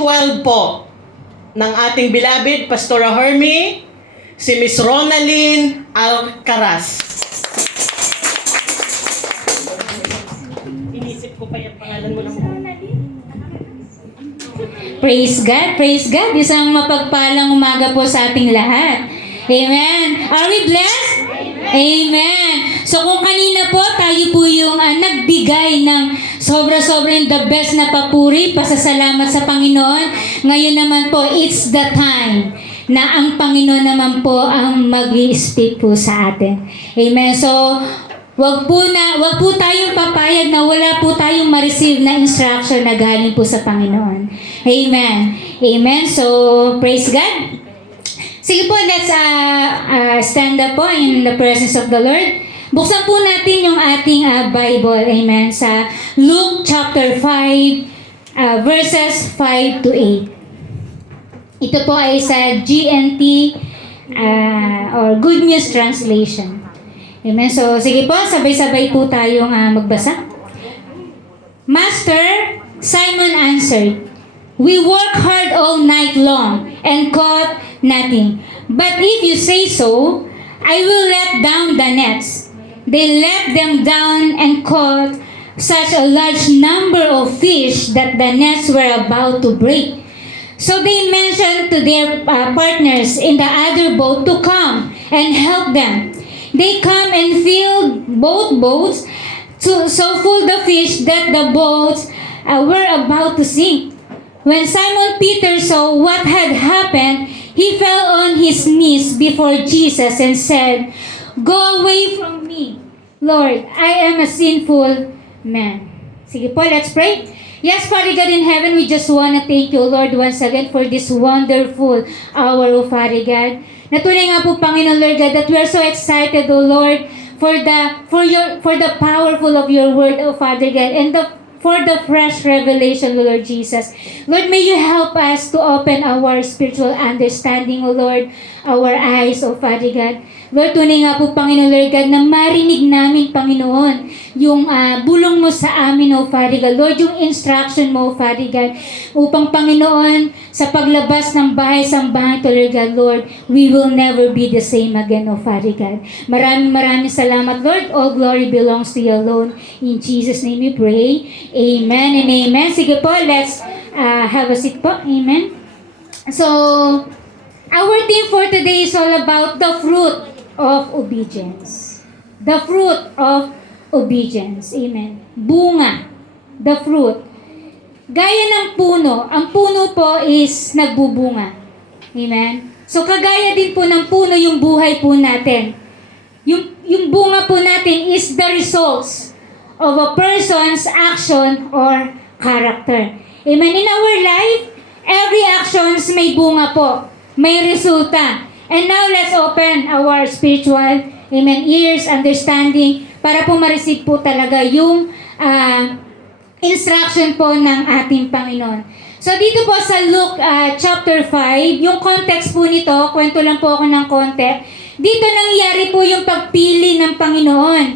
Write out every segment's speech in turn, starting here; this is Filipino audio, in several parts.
12 po ng ating beloved Pastora Hermie, si Miss Ronalyn Alcaraz. Inisip ko pa yung pangalan mo naman. Praise God, praise God. Isang mapagpalang umaga po sa ating lahat. Amen. Are we blessed? Amen. So kung kanina po, tayo po yung nagbigay ng sobra-sobrang the best na papuri, pasasalamat sa Panginoon. Ngayon naman po, it's the time na ang Panginoon naman po ang mag-i-speak po sa atin. Amen. So, wag po tayong papayag na wala po tayong ma-receive na instruction na galing po sa Panginoon. Amen. Amen. So, praise God. Sige po, let's stand up po in the presence of the Lord. Buksan po natin yung ating Bible. Amen. Sa Luke chapter 5, verses 5 to 8. Ito po ay sa GNT or Good News Translation. Amen. So, sige po, sabay-sabay po tayong magbasa. Master, Simon answered, "We work hard all night long and caught nothing. But if you say so, I will let down the nets." They let them down and caught such a large number of fish that the nets were about to break. So they mentioned to their partners in the other boat to come and help them. They come and filled both boats so full the fish that the boats were about to sink. When Simon Peter saw what had happened, he fell on his knees before Jesus and said, "Go away from me, Lord, I am a sinful man." Sige po, let's pray. Yes, Father God in heaven, we just want to thank you, Lord, once again for this wonderful hour, O Father God. Natunay nga po, Panginoon, Lord God, that we are so excited, O Lord, for the powerful of your word, O Father God, and for the fresh revelation, O Lord Jesus. Lord, may you help us to open our spiritual understanding, O Lord, our eyes, O Father God. Lord, tunay nga po, Panginoon, Lord God, na marinig namin, Panginoon, yung bulong mo sa amin, O Father God. Lord, yung instruction mo, O Father God, upang, Panginoon, sa paglabas ng bahay-sambahan to, Lord God, Lord, we will never be the same again, O Father God. Maraming salamat, Lord. All glory belongs to you alone. In Jesus' name we pray. Amen and amen. Sige po, let's have a seat po. Amen. So, our theme for today is all about the fruit of obedience. The fruit of obedience. Amen. Bunga. The fruit. Gaya ng puno. Ang puno po is nagbubunga. Amen. So, kagaya din po ng puno yung buhay po natin. Yung bunga po natin is the results of a person's action or character. Amen. In our life, every actions may bunga po. May resulta. And now, let's open our spiritual, amen, ears, understanding, para po ma-receive po talaga yung instruction po ng ating Panginoon. So, dito po sa Luke chapter 5, yung context po nito, kwento lang po ako ng konti. Dito nangyari po yung pagpili ng Panginoon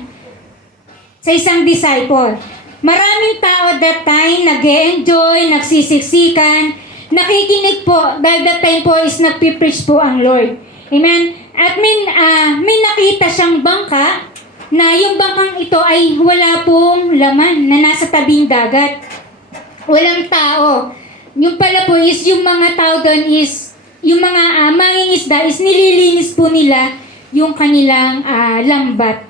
sa isang disciple. Maraming tao that time nag-enjoy, nagsisiksikan, nakikinig po, dahil that time po is nagpipreach po ang Lord. Amen? At may nakita siyang bangka, na yung bangkang ito ay wala pong laman, na nasa tabing dagat. Walang tao. Yung pala po is, yung mga tao doon is, yung mga mangingisda is nililinis po nila yung kanilang lambat.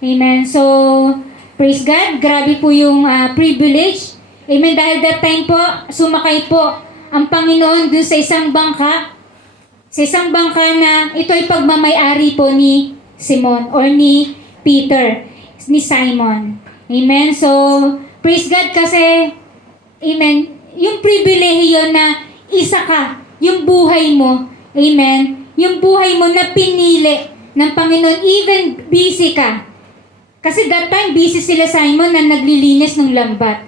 Amen? So, praise God, grabe po yung privilege. Amen? Dahil that time po, sumakay po ang Panginoon dun sa isang bangka na ito ay pagmamay-ari po ni Simon or ni Peter, ni Simon. Amen? So, praise God kasi, amen, yung pribilehiyo na isa ka, yung buhay mo, amen, yung buhay mo na pinili ng Panginoon, even busy ka. Kasi that time, busy sila, Simon, na naglilinis ng lambat.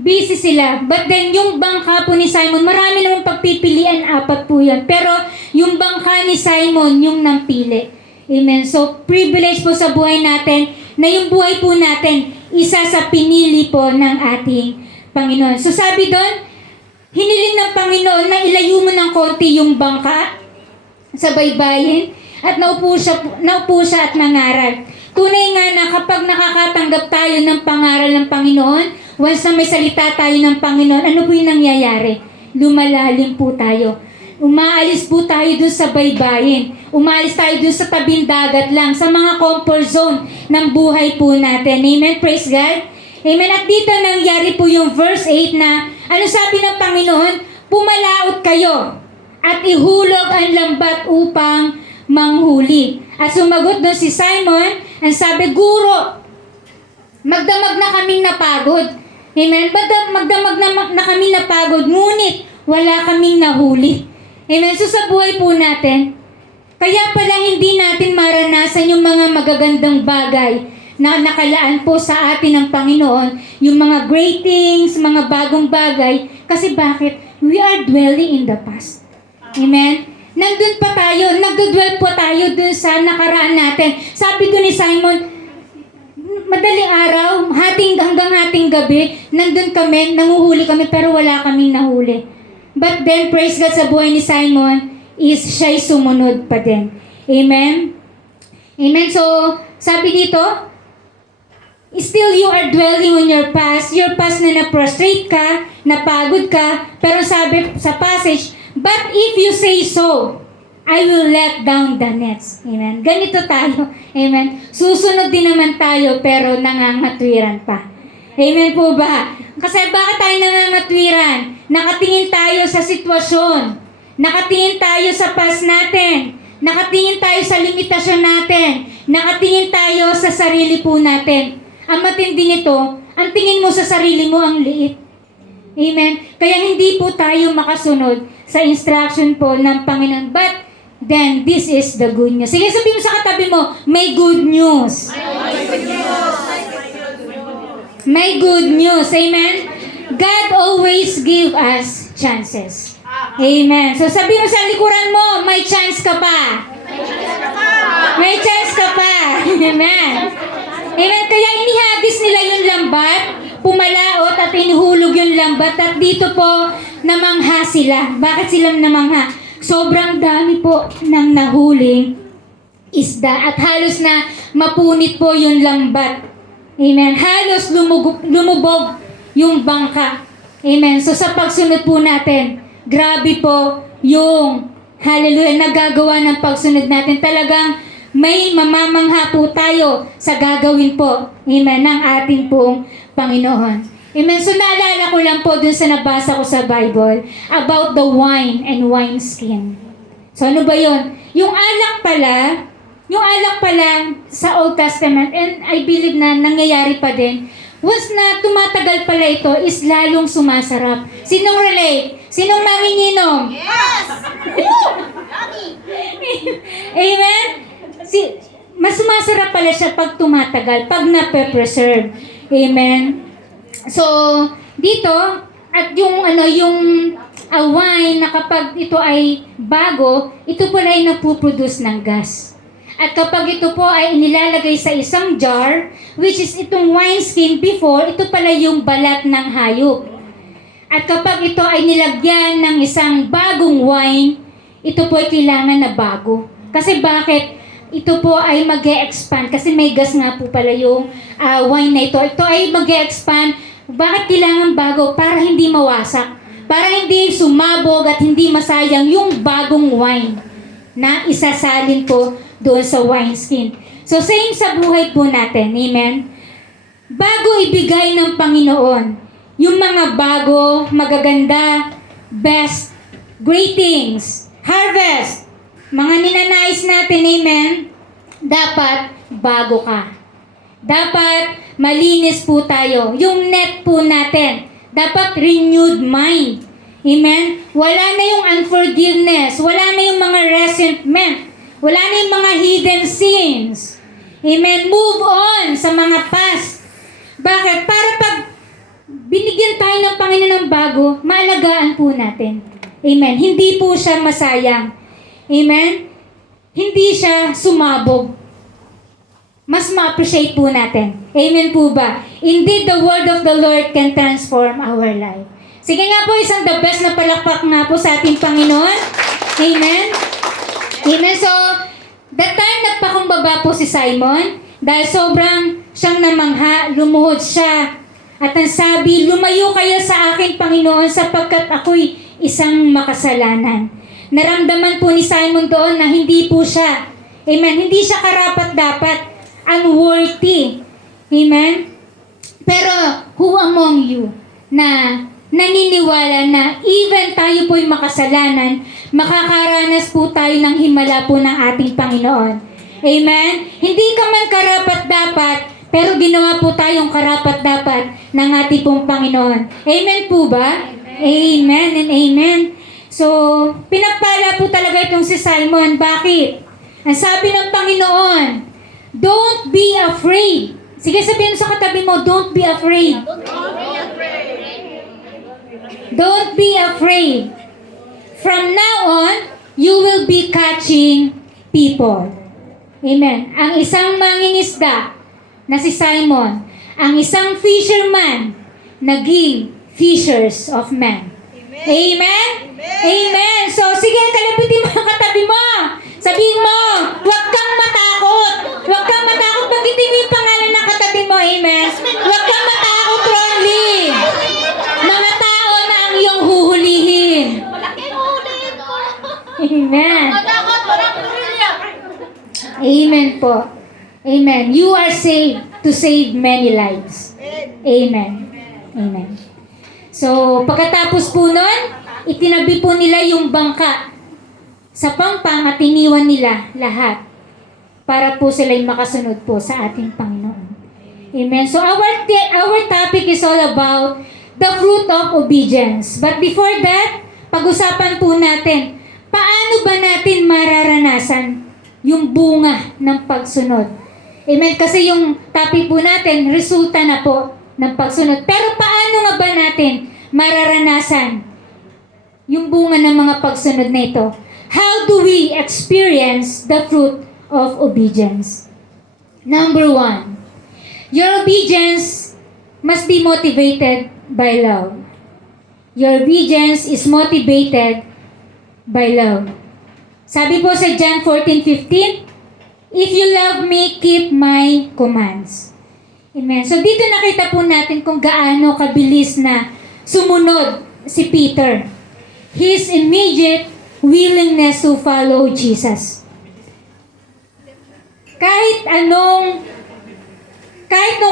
Busy sila. But then, yung bangka po ni Simon, marami namang pagpipilian, 4 po yan. Pero, yung bangka ni Simon, yung nampili. Amen. So, privilege po sa buhay natin, na yung buhay po natin, isa sa pinili po ng ating Panginoon. So, sabi doon, hiniling ng Panginoon, Panginoon na ilayo mo ng konti yung bangka sa baybayin at naupo siya at nangaral. Tunay nga na kapag nakakatanggap tayo ng pangaral ng Panginoon, once na may salita tayo ng Panginoon, ano po yung nangyayari? Lumalalim po tayo. Umaalis po tayo dun sa baybayin. Umaalis tayo dun sa tabing dagat lang, sa mga comfort zone ng buhay po natin. Amen? Praise God. Amen. At dito nangyari po yung verse 8 na, ano sabi ng Panginoon? Pumalaot kayo at ihulog ang lambat upang manghuli. At sumagot doon si Simon, ang sabi, Guro, magdamag na kaming napagod. Amen? Magdamag na kami napagod, ngunit wala kaming nahuli. Amen? So sa buhay po natin, kaya pala hindi natin maranasan yung mga magagandang bagay na nakalaan po sa atin ng Panginoon, yung mga great things, mga bagong bagay. Kasi bakit? We are dwelling in the past. Amen? Nandun pa tayo, nagdudwell po tayo dun sa nakaraan natin. Sabi doon ni Simon, madaling araw, hanggang hating gabi, nandun kami, nanguhuli kami, pero wala kaming nahuli. But then, praise God, sa buhay ni Simon, is siya'y sumunod pa din. Amen? Amen? So, sabi dito, still you are dwelling on your past na na-prostrate ka, napagod ka, pero sabi sa passage, but if you say so, I will let down the nets. Amen. Ganito tayo. Amen. Susunod din naman tayo, pero nangangatwiran pa. Amen po ba? Kasi bakit tayo nangangatwiran? Nakatingin tayo sa sitwasyon. Nakatingin tayo sa past natin. Nakatingin tayo sa limitasyon natin. Nakatingin tayo sa sarili po natin. Ang matindi nito, ang tingin mo sa sarili mo ang liit. Amen? Kaya hindi po tayo makasunod sa instruction po ng Panginoon. But then, this is the good news. Sige, sabihin mo sa katabi mo, may good news. May good news. Amen? God always give us chances. Amen. So sabihin mo sa likuran mo, may chance ka pa. May chance ka pa. Amen. Amen. Kaya inihagis nila yung lambat, pumalaot at inihulog yung lambat at dito po namangha sila. Bakit sila namangha? Sobrang dami po ng nahuling isda at halos na mapunit po yung lambat. Amen. Halos lumubog yung bangka. Amen. So sa pagsunod po natin, grabe po yung hallelujah nagagawa ng pagsunod natin. Talagang may mamamangha po tayo sa gagawin po, amen, ng ating pong Panginoon. Amen. So naalala ko lang po dun sa nabasa ko sa Bible about the wine and wineskin. So ano ba yun? Yung alak pala sa Old Testament, and I believe na nangyayari pa din, once na tumatagal pala ito, is lalong sumasarap. Sinong relate? Sinong manginginom? Yes! Amen? Mas sumasarap pala siya pag tumatagal, pag nape-preserve. Amen? So, dito, at yung wine na kapag ito ay bago, ito pala ay napuproduce ng gas. At kapag ito po ay inilalagay sa isang jar, which is itong wineskin before, ito pala yung balat ng hayop. At kapag ito ay nilagyan ng isang bagong wine, ito po ay kailangan na bago. Kasi bakit? Ito po ay mag-e-expand. Kasi may gas nga po pala yung wine na ito. Ito ay mag-e-expand. Bakit kailangan bago? Para hindi mawasak. Para hindi sumabog at hindi masayang yung bagong wine na isasalin po doon sa wineskin. So same sa buhay po natin. Amen? Bago ibigay ng Panginoon yung mga bago, magaganda, best, great things, harvest, mga ninanais natin, amen, dapat bago ka. Dapat malinis po tayo. Yung net po natin, dapat renewed mind. Amen? Wala na yung unforgiveness, wala na yung mga resentment, wala na yung mga hidden sins. Amen? Move on sa mga past. Bakit? Para pag binigyan tayo ng Panginoon ng bago, maalagaan po natin. Amen. Hindi po siya masayang. Amen. Hindi siya sumabog. Mas ma-appreciate po natin. Amen po ba? Indeed, the word of the Lord can transform our life. Sige nga po, isang the best na palakpak nga po sa ating Panginoon. Amen. Amen. So, that time nagpakumbaba po si Simon dahil sobrang siyang namangha, lumuhod siya. At ang sabi, lumayo kayo sa akin, Panginoon, sapagkat ako'y isang makasalanan. Naramdaman po ni Simon doon na hindi po siya, amen, hindi siya karapat-dapat, unworthy. Amen? Pero, who among you na naniniwala na even tayo po'y makasalanan, makakaranas po tayo ng himala po ng ating Panginoon. Amen? Hindi ka man karapat-dapat, pero ginawa po tayong karapat-dapat ng ating pong Panginoon. Amen po ba? Amen and amen. So, pinagpala po talaga itong si Simon. Bakit? Ang sabi ng Panginoon, don't be afraid. Sige, sabihin mo sa katabi mo, don't be afraid. Don't be afraid. From now on, you will be catching people. Amen. Ang isang mangingisda na si Simon, ang isang fisherman, naging fishers of men. Amen? Amen. So, sige, kalapitin mo ang katabi mo. Sabihin mo, huwag kang matakot. Huwag kang matakot. Bagitin mo yung pangalan ng katabi mo. Amen? Huwag kang matakot, Ronly. Mga tao na ang iyong huhulihin. Amen. Amen po. Amen. You are saved to save many lives. Amen. Amen. So, pagkatapos po nun, itinabi po nila yung bangka sa pampang at iniwan nila lahat para po sila'y makasunod po sa ating Panginoon. Amen. So, our topic is all about the fruit of obedience. But before that, pag-usapan po natin, paano ba natin mararanasan yung bunga ng pagsunod? Amen. Kasi yung topic po natin, resulta na po ng pagsunod. Pero paano nga ba natin mararanasan yung bunga ng mga pagsunod na ito? How do we experience the fruit of obedience? Number 1, your obedience must be motivated by love. Your obedience is motivated by love. Sabi po sa John 14:15, if you love me, keep my commands. Amen. So dito nakita po natin kung gaano kabilis na sumunod si Peter. His immediate willingness to follow Jesus. Kahit nung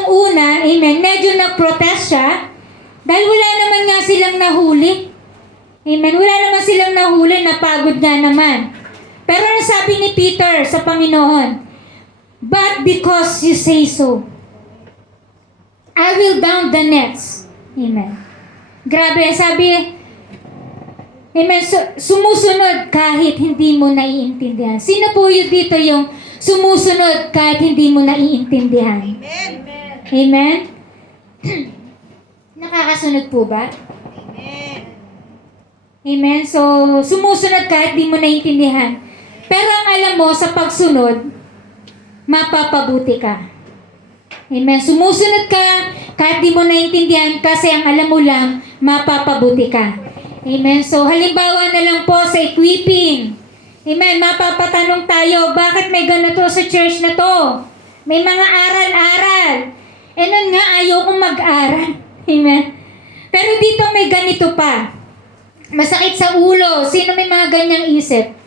una, amen, medyo nag-protest siya dahil wala naman nga silang nahuli. Amen. Wala naman silang nahuli, napagod nga naman. Pero ano sabi ni Peter sa Panginoon? But because you say so, I will down the nets. Amen. Grabe, sabi, amen, sumusunod kahit hindi mo naiintindihan. Sino po yun dito yung sumusunod kahit hindi mo naiintindihan? Amen. Amen? Nakakasunod po ba? Amen. Amen. So, sumusunod kahit di mo naiintindihan. Pero ang alam mo, sa pagsunod, mapapabuti ka. Amen. Sumusunod ka kahit di mo naiintindihan kasi ang alam mo lang, mapapabuti ka. Amen. So, halimbawa na lang po sa equipping. Amen. Mapapatanong tayo, bakit may ganito sa church na to? May mga aral-aral. Eh nun nga, ayokong mag-aral. Amen. Pero dito may ganito pa. Masakit sa ulo. Sino may mga ganyang isip?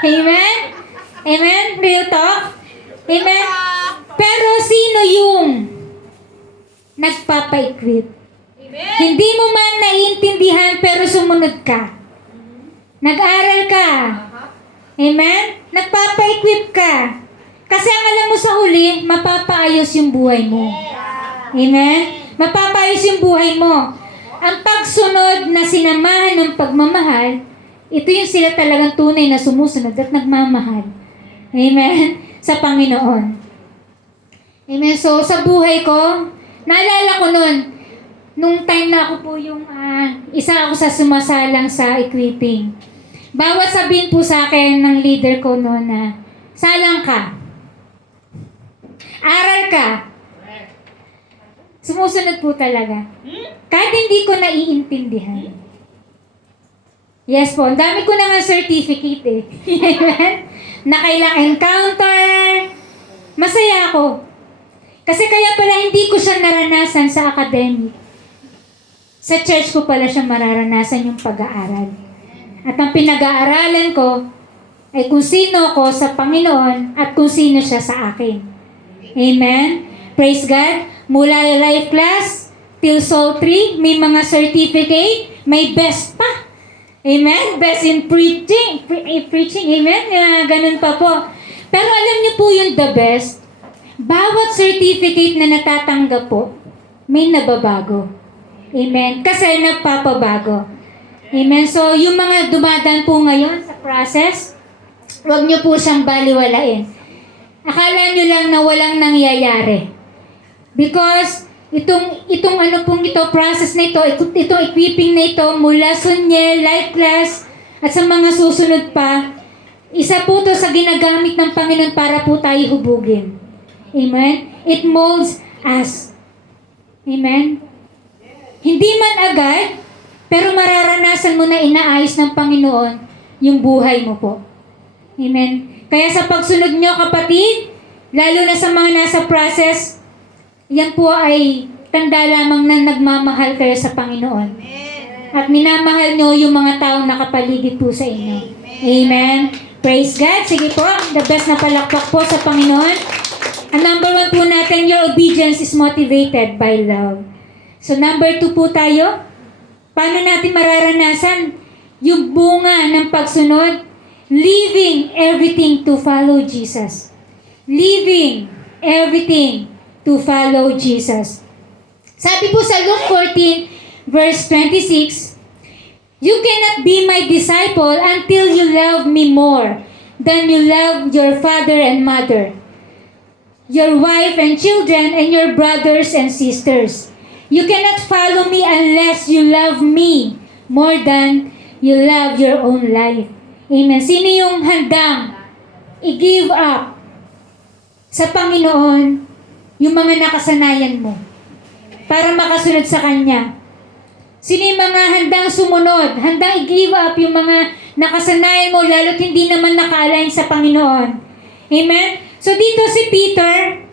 Amen? Amen? Real talk? Amen? Pero sino yung nagpapa-equip? Hindi mo man naiintindihan pero sumunod ka. Nag-aral ka. Amen? Nagpapa-equip ka. Kasi ang alam mo sa huli, mapapaayos yung buhay mo. Amen? Mapapaayos yung buhay mo. Ang pagsunod na sinamahan ng pagmamahal, ito yung sila talagang tunay na sumusunod at nagmamahal. Amen? Sa Panginoon. Amen? So, sa buhay ko, naalala ko nun, nung time na ako po yung isa ako sa sumasalang sa equipping. Bawat sabihin po sa akin ng leader ko noon na, salang ka. Aral ka. Sumusunod po talaga. Kahit hindi ko naiintindihan. Yes po, ang dami ko na nga certificate eh. Nakailang encounter. Masaya ako. Kasi kaya pala hindi ko siya naranasan sa academic. Sa church ko pala siya mararanasan yung pag-aaral. At ang pinag-aaralan ko ay kung sino ko sa Panginoon at kung sino siya sa akin. Amen? Praise God. Mula life class till soul 3, may mga certificate, may best pa. Amen? Best in preaching. Preaching, amen? Ganun pa po. Pero alam niyo po yung the best, bawat certificate na natatanggap po, may nababago. Amen? Kasi nagpapabago. Amen? So, yung mga dumadaan po ngayon sa process, huwag niyo po siyang baliwalain. Akala niyo lang na walang nangyayari. Because, itong ano pong ito, process na ito, itong equipping na ito, mula Sunye, life class, at sa mga susunod pa, isa po to sa ginagamit ng Panginoon para po tayo hubugin. Amen? It molds us. Amen? Hindi man agad, pero mararanasan mo na inaayos ng Panginoon yung buhay mo po. Amen? Kaya sa pagsunod nyo, kapatid, lalo na sa mga nasa process, yan po ay tanda lamang na nagmamahal kayo sa Panginoon. At minamahal nyo yung mga taong nakapaligid po sa inyo. Amen? Praise God. Sige po, the best na palakpak po sa Panginoon. Ang number 1 po natin, your obedience is motivated by love. So number 2 po tayo. Paano natin mararanasan yung bunga ng pagsunod? Leaving everything to follow Jesus. Leaving everything to follow Jesus. Sabi po sa Luke 14, verse 26, you cannot be my disciple until you love me more than you love your father and mother, your wife and children, and your brothers and sisters. You cannot follow me unless you love me more than you love your own life. Amen. Sino yung handang i-give up sa Panginoon yung mga nakasanayan mo para makasunod sa Kanya? Sino yung mga handang sumunod, handang i-give up yung mga nakasanayan mo lalo't hindi naman naka-align sa Panginoon? Amen? So dito si Peter,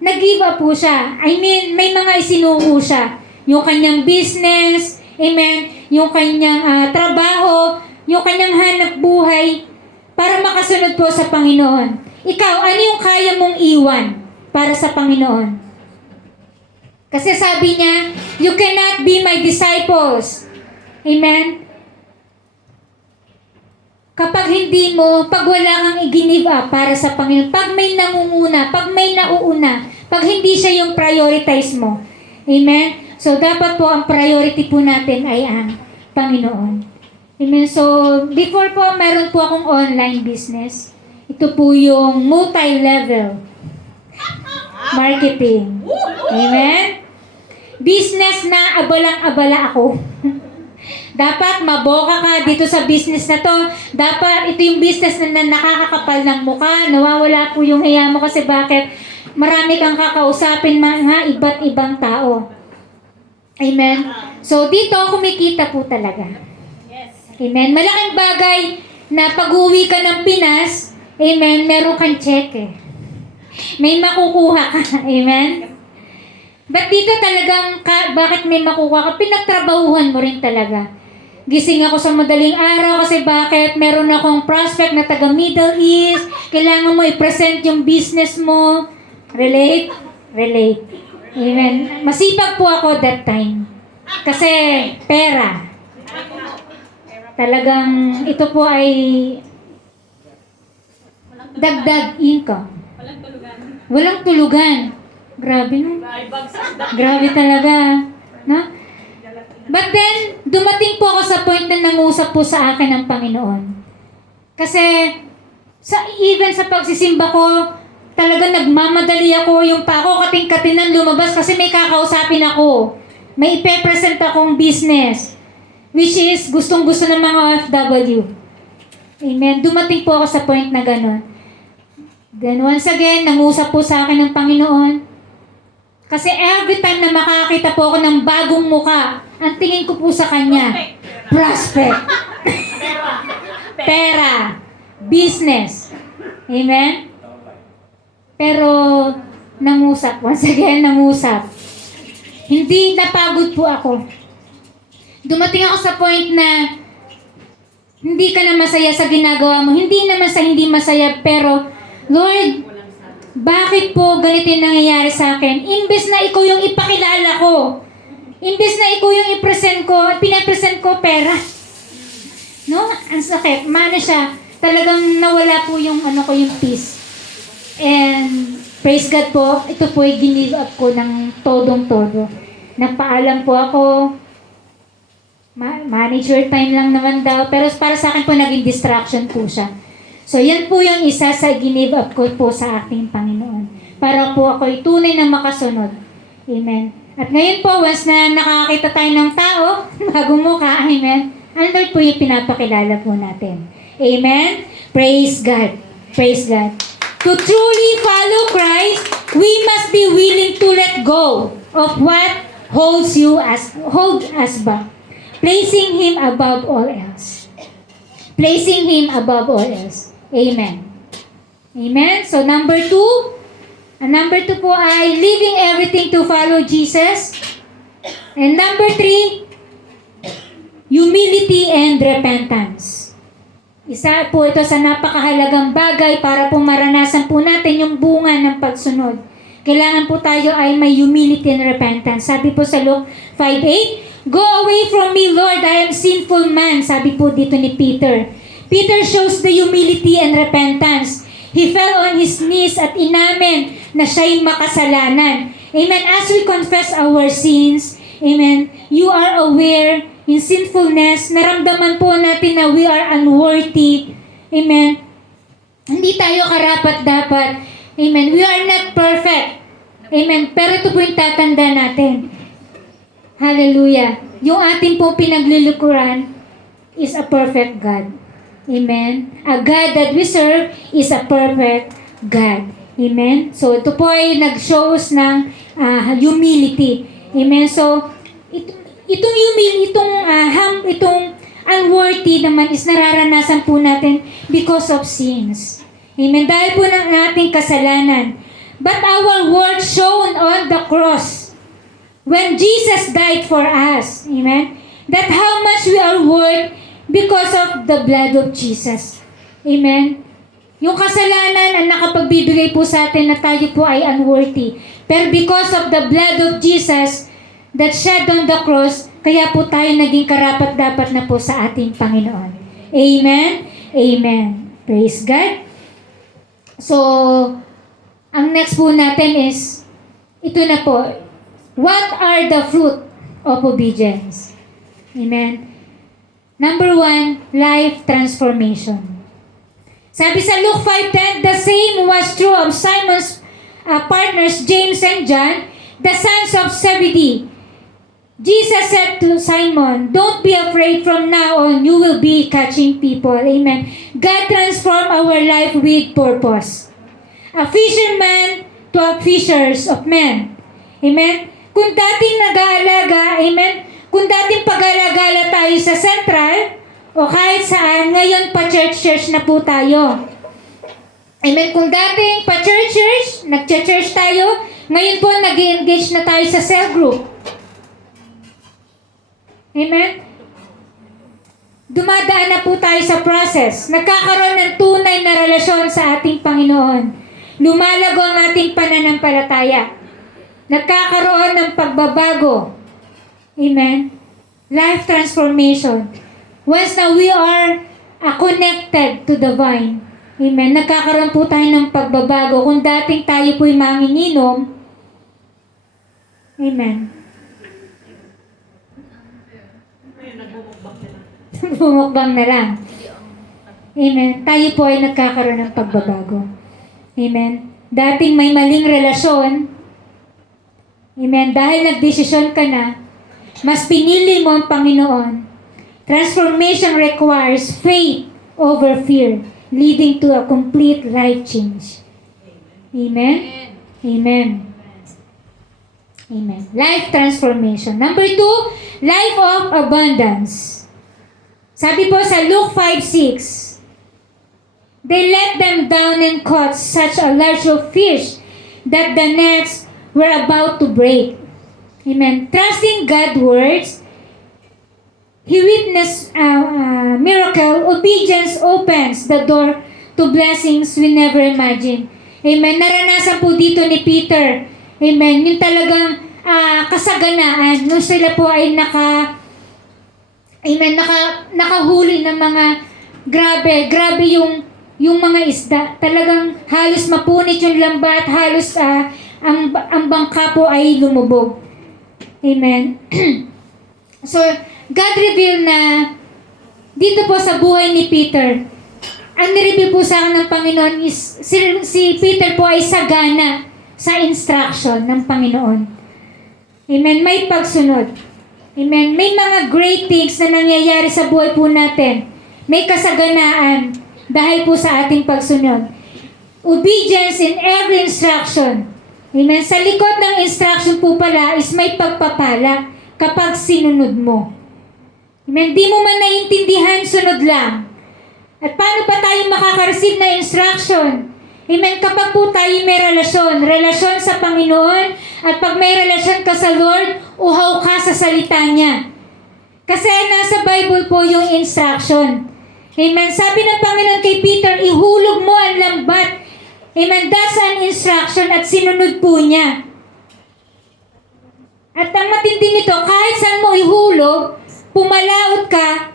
nag-give up po siya. I mean, may mga isinuko siya. Yung kanyang business, amen, yung kanyang trabaho, yung kanyang hanap buhay para makasunod po sa Panginoon. Ikaw, ano yung kaya mong iwan para sa Panginoon? Kasi sabi niya, you cannot be my disciples. Amen? Kapag hindi mo, pag wala kang i-give up para sa Panginoon, pag may nangunguna, pag may nauuna, pag hindi siya yung prioritize mo. Amen? So, dapat po ang priority po natin ay ang Panginoon. Amen? So, before po, meron po akong online business. Ito po yung multi-level marketing. Amen? Business na abalang-abala ako. Dapat maboka ka dito sa business na to. Dapat ito yung business na nakakakapal ng mukha. Nawawala po yung iya mo kasi bakit? Marami kang kakausapin mga iba't ibang tao. Amen? So dito kumikita po talaga. Amen? Malaking bagay na pag-uwi ka ng Pinas, amen, meron kang cheque. May makukuha ka. Amen? But dito talagang, bakit may makukuha ka? Pinagtrabahuhan mo rin talaga. Gising ako sa madaling araw kasi bakit? Meron akong prospect na taga Middle East. Kailangan mo i-present yung business mo. Relate? Relate. Amen. Masipag po ako that time. Kasi pera. Talagang ito po ay dagdag income. Walang tulugan. Grabe no? Grabe talaga. No? But then, dumating po ako sa point na nangusap po sa akin ng Panginoon. Kasi, even sa pagsisimba ko, talaga nagmamadali ako, yung pa ako kating-katinan lumabas kasi may kakausapin ako. May ipe-present akong business, which is gustong-gusto ng mga OFW. Amen. Dumating po ako sa point na gano'n. Then once again, nangusap po sa akin ng Panginoon. Kasi every time na makakita po ako ng bagong muka, ang tingin ko po sa kanya, prospect. Pera. Business. Amen? Pero, nangusap. Once again, nangusap. Hindi napagod po ako. Dumating ako sa point na hindi ka na masaya sa ginagawa mo. Hindi naman sa hindi masaya, pero, Lord, bakit po ganito yung nangyayari sa akin? Imbes na ikaw yung ipakilala ko. Imbes na ikaw yung i-present ko, pinapresent ko pera. No? Ang sakit. Mano siya. Talagang nawala po yung yung peace. And praise God po, ito po ay give up ko ng todong-todo. Nagpaalam po ako. Manager time lang naman daw. Pero para sa akin po, naging distraction po siya. So, yan po yung isa sa give up ko po sa aking Panginoon. Para po ako tunay na makasunod. Amen. At ngayon po, once na nakakita tayo ng tao, bagong mukha, amen, ano po yung pinapakilala po natin. Amen? Praise God. Praise God. To truly follow Christ, we must be willing to let go of what holds us back. Placing Him above all else. Placing Him above all else. Amen. Amen? So, number 2. Number 2 po ay leaving everything to follow Jesus. And number 3, humility and repentance. Isa po ito sa napakahalagang bagay para po maranasan po natin yung bunga ng pagsunod. Kailangan po tayo ay may humility and repentance. Sabi po sa Luke 5:8, "Go away from me, Lord, I am sinful man." Sabi po dito ni Peter. Peter shows the humility and repentance. He fell on his knees at inamin na siya'y makasalanan. Amen. As we confess our sins, amen, you are aware in sinfulness, naramdaman po natin na we are unworthy. Amen. Hindi tayo karapat-dapat. Amen. We are not perfect. Amen. Pero ito po yung tatanda natin. Hallelujah. Yung ating po pinaglulukuran is a perfect God. Amen. A God that we serve is a perfect God. Amen. So ito po ay nag-shows ng humility. Amen. So itong unworthy naman is nararanasan po natin because of sins. Amen. Dahil po ng ating kasalanan. But our worth shown on the cross when Jesus died for us. Amen. That how much we are worth because of the blood of Jesus. Amen. Yung kasalanan ang nakapagbibigay po sa atin na tayo po ay unworthy. Pero because of the blood of Jesus that shed on the cross, kaya po tayo naging karapat-dapat na po sa ating Panginoon. Amen? Amen. Praise God. So, ang next po natin is, ito na po. What are the fruit of obedience? Amen. Number 1, life transformation. Sabi sa Luke 5:10, the same was true of Simon's partners James and John, the sons of Zebedee. Jesus said to Simon, "Don't be afraid, from now on you will be catching people." Amen. God transformed our life with purpose. A fisherman to a fishers of men. Amen. Kung dating nag-aalaga, amen, kung dating pag-alagala tayo sa Central, o kahit saan, ngayon pa-church na po tayo. Amen. Kung dating pa-church, nag-church tayo, ngayon po nag-engage na tayo sa cell group. Amen. Dumadaan na po tayo sa process. Nagkakaroon ng tunay na relasyon sa ating Panginoon. Lumalago ang ating pananampalataya. Nagkakaroon ng pagbabago. Amen. Life transformation. Once na we are connected to the vine, amen, nagkakaroon po tayo ng pagbabago. Kung dating tayo po'y manginginom, amen. Bumukbang na lang. Amen. Tayo po ay nagkakaroon ng pagbabago. Amen. Dating may maling relasyon, amen, dahil nagdesisyon ka na, mas pinili mo ang Panginoon. Transformation requires faith over fear, leading to a complete life change. Amen? Amen. Amen. Amen. Life transformation. Number 2, life of abundance. Sabi po sa Luke 5:6, they let them down and caught such a large of fish that the nets were about to break. Amen. Trusting God's words, he witnessed a miracle. Obedience opens the door to blessings we never imagined. Amen. Naranasan po dito ni Peter. Amen. Yung talagang kasaganaan nung sila po ay nakahuli ng mga grabe yung mga isda. Talagang halos mapunit yung lambat, halos ang bangka po ay lumubog. Amen. So, God revealed na dito po sa buhay ni Peter, ang nireveal po sa akin ng Panginoon is si Peter po ay sagana sa instruction ng Panginoon. Amen. May pagsunod. Amen. May mga great things na nangyayari sa buhay po natin. May kasaganaan dahil po sa ating pagsunod. Obedience in every instruction. Amen. Sa likod ng instruction po pala is may pagpapala kapag sinunod mo. Amen. Di mo man naiintindihan, sunod lang. At paano pa tayo makaka-receive na instruction? Amen. Kapag po tayo may relasyon sa Panginoon, at pag may relasyon ka sa Lord, uhaw ka sa salita niya. Kasi nasa Bible po yung instruction. Amen. Sabi ng Panginoon kay Peter, ihulog mo ang lambat. Amen. That's an instruction at sinunod po niya. At ang matindi nito, kahit saan mo ihulog, pumalaot ka,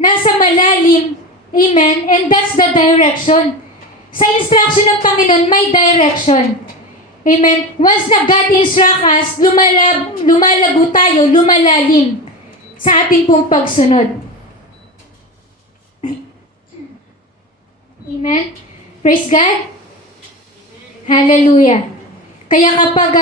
nasa malalim. Amen. And that's the direction. Sa instruction ng Panginoon, may direction. Amen. Once na God instruct us, lumalago tayo, lumalalim sa ating pong pagsunod. Amen. Praise God. Hallelujah. Kaya kapag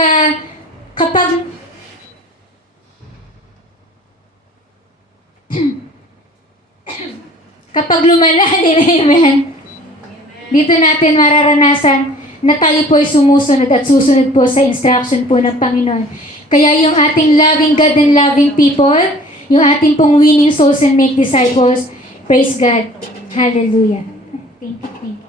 lumalalim, amen, dito natin mararanasan na tayo po ay sumusunod at susunod po sa instruction po ng Panginoon. Kaya yung ating loving God and loving people, yung ating pong winning souls and make disciples, praise God. Hallelujah. Thank you, thank you.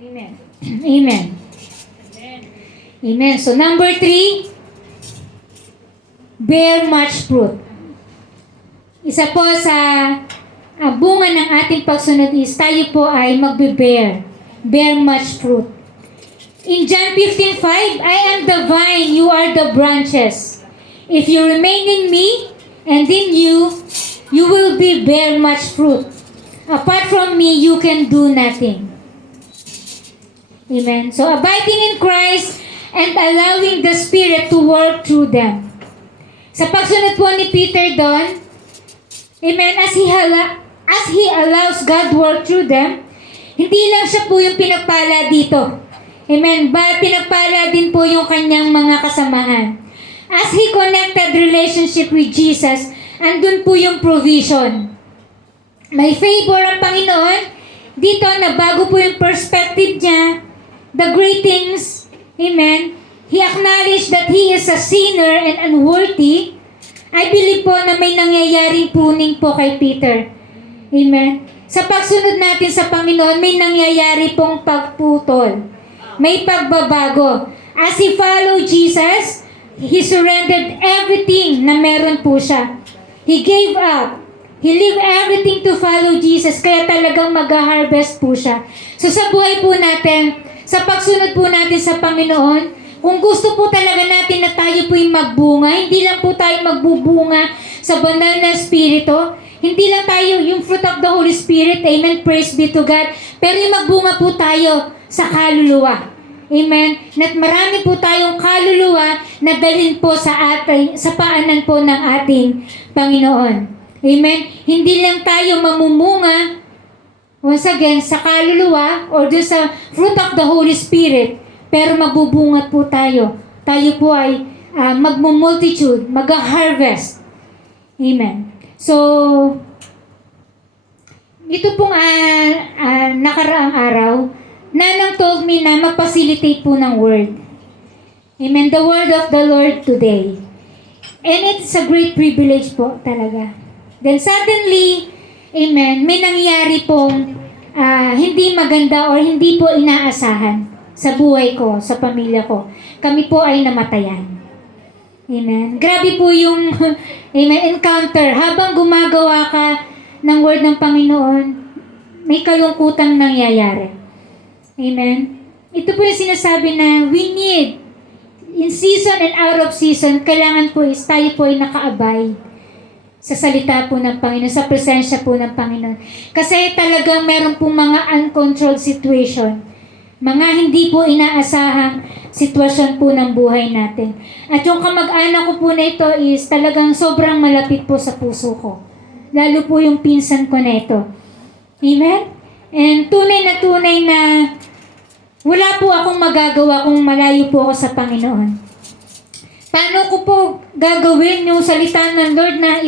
Amen. Amen. Amen. So number 3, bear much fruit. Isa po sa bunga ng ating pagsunod is tayo po ay magbe-bear. Bear much fruit. In John 15:5, I am the vine, you are the branches. If you remain in me and in you, you will bear much fruit. Apart from me, you can do nothing. Amen. So, abiding in Christ and allowing the Spirit to work through them. Sa pagsunod po ni Peter doon, amen, as he allows God work through them, hindi lang siya po yung pinagpala dito. Amen. But pinagpala din po yung kanyang mga kasamahan. As he connected relationship with Jesus, andun po yung provision. May favor ang Panginoon dito na bago po yung perspective niya, the great things, amen, he acknowledged that he is a sinner and unworthy. I believe po na may nangyayaring puning po kay Peter. Amen. Sa pagsunod natin sa Panginoon, may nangyayari pong pagputol. May pagbabago. As he followed Jesus, he surrendered everything na meron po siya. He gave up. He lived everything to follow Jesus. Kaya talagang mag-harvest po siya. So sa buhay po natin, sa pagsunod po natin sa Panginoon, kung gusto po talaga natin na tayo po yung magbunga, hindi lang po tayo magbubunga sa banal na Espiritu, hindi lang tayo yung fruit of the Holy Spirit, amen, praise be to God, pero yung magbunga po tayo sa kaluluwa. Amen. At marami po tayong kaluluwa na dalhin po sa paanan po ng ating Panginoon. Amen. Hindi lang tayo mamumunga once again, sa kaluluwa or dun sa fruit of the Holy Spirit, pero magbubungat po tayo. Tayo po ay magmumultitude, mag-harvest. Amen. So, ito pong nakaraang araw, Nanang told me na mag-facilitate po ng word. Amen. The word of the Lord today. And it's a great privilege po talaga. Then suddenly, amen, may nangyari pong hindi maganda or hindi po inaasahan sa buhay ko, sa pamilya ko. Kami po ay namatayan. Amen. Grabe po yung amen, encounter. Habang gumagawa ka ng word ng Panginoon, may kalungkutang nangyayari. Amen. Ito po yung sinasabi na we need, in season and out of season, kailangan po is tayo po ay nakaabay sa salita po ng Panginoon, sa presensya po ng Panginoon. Kasi talagang meron po mga uncontrolled situation, mga hindi po inaasahang sitwasyon po ng buhay natin. At yung kamag-anak ko po na ito is talagang sobrang malapit po sa puso ko. Lalo po yung pinsan ko na ito. Amen? And tunay na wala po akong magagawa kung malayo po ako sa Panginoon. Paano ko po gagawin yung salita ng Lord na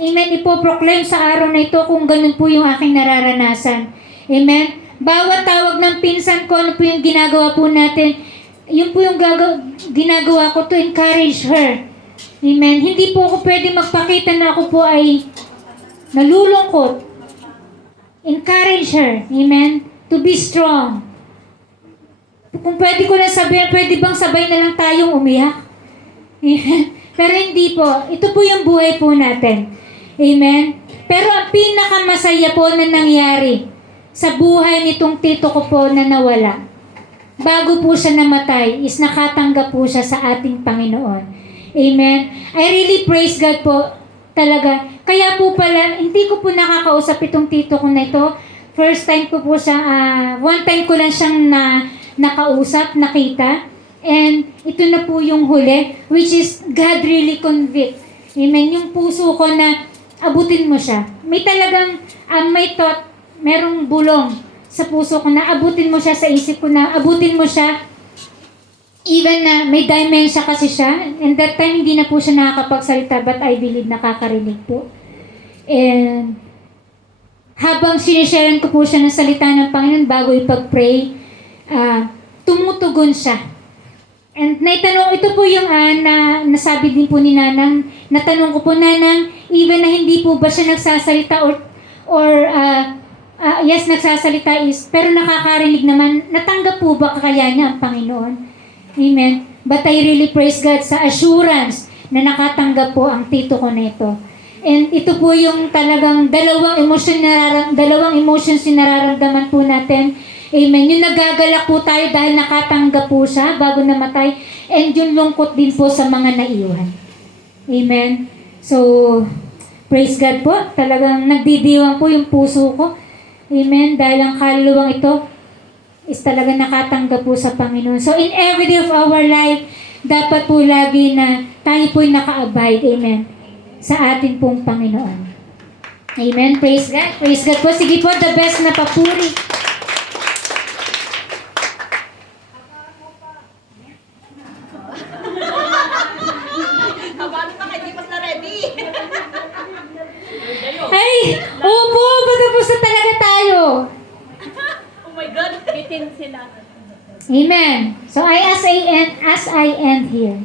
amen, ipoproclaim sa araw na ito kung ganun po yung aking nararanasan. Amen? Bawat tawag ng pinsan ko, ano po yung ginagawa po natin, yun po yung ginagawa ko to encourage her. Amen? Hindi po ako pwede magpakita na ako po ay nalulungkot. Encourage her. Amen? To be strong. Kung pwede ko lang sabihin, pwede bang sabay na lang tayong umiyak? Pero hindi po. Ito po yung buhay po natin. Amen? Pero ang pinakamasaya po na nangyari sa buhay nitong tito ko po na nawala, bago po siya namatay, is nakatanggap po siya sa ating Panginoon. Amen? I really praise God po talaga. Kaya po pala, hindi ko po nakakausap itong tito ko na ito. First time ko po siya, one time ko lang siyang nakausap, nakita. And ito na po yung huli, which is God really convict. Amen. Yung puso ko na abutin mo siya. May talagang, may thought, merong bulong sa puso ko na abutin mo siya, sa isip ko na abutin mo siya. Even na may dementia kasi siya. And that time, hindi na po siya nakakapagsalita, but I believe nakakarinig po. And habang sinisharean ko po siya ng salita ng Panginoon bago ipag-pray, tumutugon siya. And naitanong, ito po yung nasabi din po ni Nanang, natanong ko po, Nanang, even na hindi po ba siya nagsasalita or yes, nagsasalita is, pero nakakarinig naman, natanggap po ba kaya niya ang Panginoon? Amen. But I really praise God sa assurance na nakatanggap po ang tito ko na ito. And ito po yung talagang dalawang emotions yung nararamdaman po natin. Amen. Yung nagagalak po tayo dahil nakatanggap po siya bago namatay. And yung lungkot din po sa mga naiwan. Amen. So, praise God po. Talagang nagdidiwang po yung puso ko. Amen. Dahil ang kaluluwang ito is talagang nakatanggap po sa Panginoon. So, in every day of our life, dapat po lagi na tayo po'y naka-abide. Amen. Sa ating pong Panginoon. Amen. Praise God. Praise God po. Sige po, the best na papuri. Ay! Opo! Patapos na talaga tayo. Oh my God, bitin sila. Amen. So, as I end here.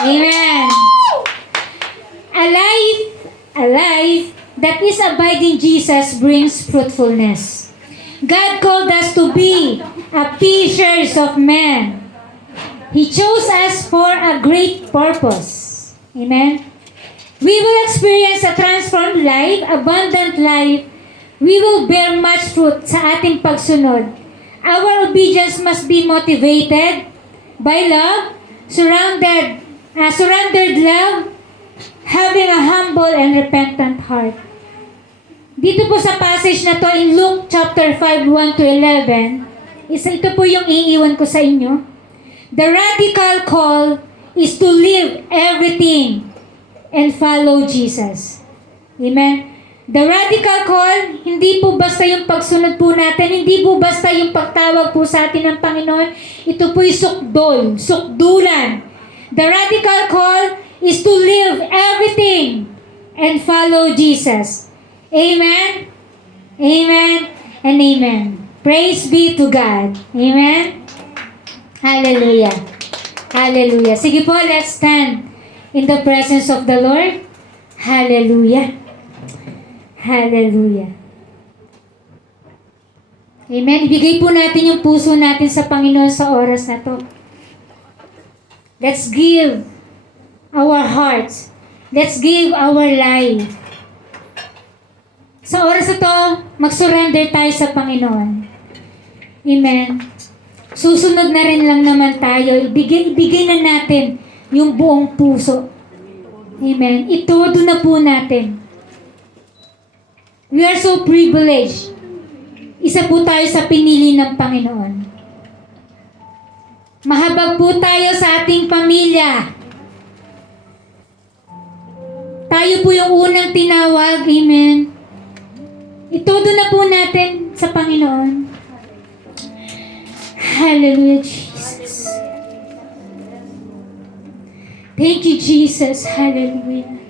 Amen. A life that is abiding Jesus brings fruitfulness. God called us to be a fishers of men. He chose us for a great purpose. Amen. We will experience a transformed life, abundant life. We will bear much fruit sa ating pagsunod. Our obedience must be motivated by love, surrendered love, having a humble and repentant heart. Dito po sa passage na to in Luke chapter 5, 1 to 11, ito po yung iiwan ko sa inyo. The radical call is to leave everything and follow Jesus. Amen? The radical call, hindi po basta yung pagsunod po natin, hindi po basta yung pagtawag po sa atin ng Panginoon. Ito po'y sukdol, sukdulan. The radical call is to leave everything and follow Jesus. Amen? Amen and amen. Praise be to God. Amen? Hallelujah. Hallelujah. Sige po, let's stand in the presence of the Lord. Hallelujah. Hallelujah. Amen. Ibigay po natin yung puso natin sa Panginoon sa oras na to. Let's give our hearts. Let's give our life. Sa oras na to, mag-surrender tayo sa Panginoon. Amen. Susunod na rin lang naman tayo. Ibigay na natin yung buong puso. Amen. Itodo na po natin. We are so privileged. Isa po tayo sa pinili ng Panginoon. Mahabag po tayo sa ating pamilya. Tayo po yung unang tinawag. Amen. Itodo na po natin sa Panginoon. Hallelujah, Jesus. Thank you, Jesus. Hallelujah.